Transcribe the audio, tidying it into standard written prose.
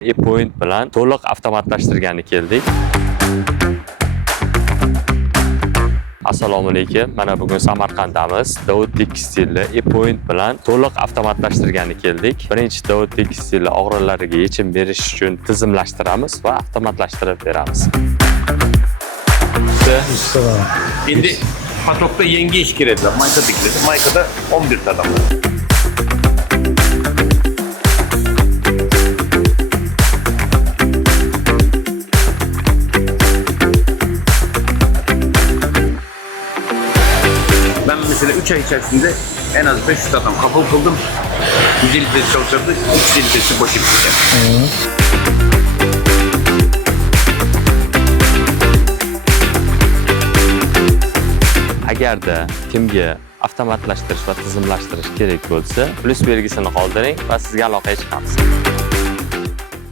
E-Point bilan to'liq avtomatlashtirgani keldik. Assalomu alaykum. Mana bugun Samarqanddamiz. Davud tekstilda E-Point bilan to'liq avtomatlashtirgani keldik. Birinchi Davud tekstilda og'riqlariga yechim berish uchun tizimlashtiramiz va avtomatlashtirib beramiz. Şimdi patokta yenge iş girediler. Mayka dikildi. Maykada 11 adam var. Ben mesela 3 ay içerisinde en az 500 adam kabul kıldım. 150 litresi çalışırdı, 350 litresi boş gidecek. Agarda kimga avtomatlashtirish va tizimlashtirish kerak bo'lsa, plus belgisini qoldiring va sizga aloqaga chiqamiz.